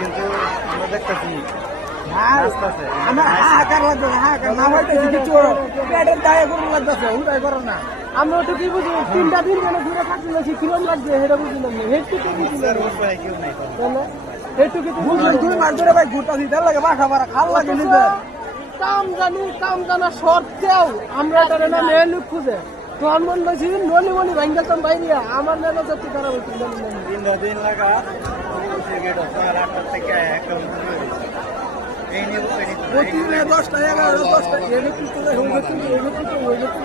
কিন্তু আমরা দেখতেছি আমার হাহাকার লাগবে হাহাকার না হইতেছি কিছু পেটের দায়ে গরম লাগতেছে উঠাই করো না আমরা তো কি বুঝি 3টা দিন কেন ঘুরে থাকতে যাচ্ছি কিরম লাগছে সেটা বুঝলাম না হেটুকু বুঝলাম উপায় কেউ নাই হেটুকু বুঝলি 2 মাস ধরে ভাই ঘুরতাছি তার লাগে বাসা ভাড়া খাল লাগে নিজে কাম জানা সত্ত্বেও আমরা এটা না মেয়ে লোক খুঁজে তখন মন বলছি নলি মলি ভাঙ্গাতাম বাইরে আমার মেয়ে যত খারাপ হচ্ছে দিন লাগা গেট সকাল 8টা থেকে একটা এই নিয়ে প্রতিদিনে 10টা 11টা 10টা এনে কিছু হয়ে গেছে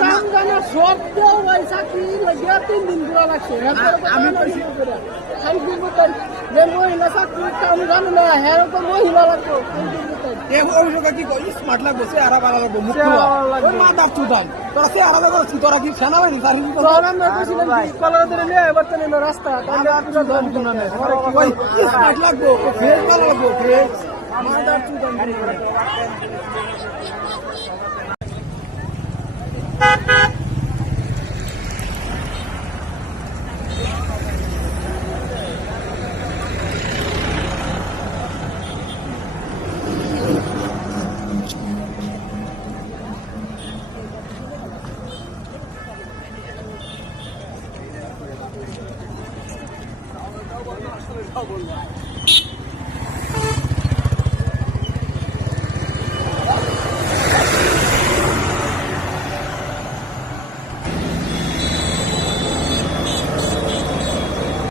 কাম জানা সত্ত্বেও ভাই চাকরি লাগিয়া 3 দিন ঘুরা লাগছে আমি যে মহিলা চাকরি কাম জানো না এরকম মহিলা লাগতো অভিযোগ কি কই স্মার্ট লাগবে সে আরা ভালো লাগবে মুখ ওই মা দাও চুদান তোরা সে আরা ভালো লাগছে তোরা কি সেনাবাহিনী সার্ভিস রাস্তা ওই স্মার্ট লাগবে ফ্রেশ ভালো লাগবে ফ্রেশ মা দাও চুদান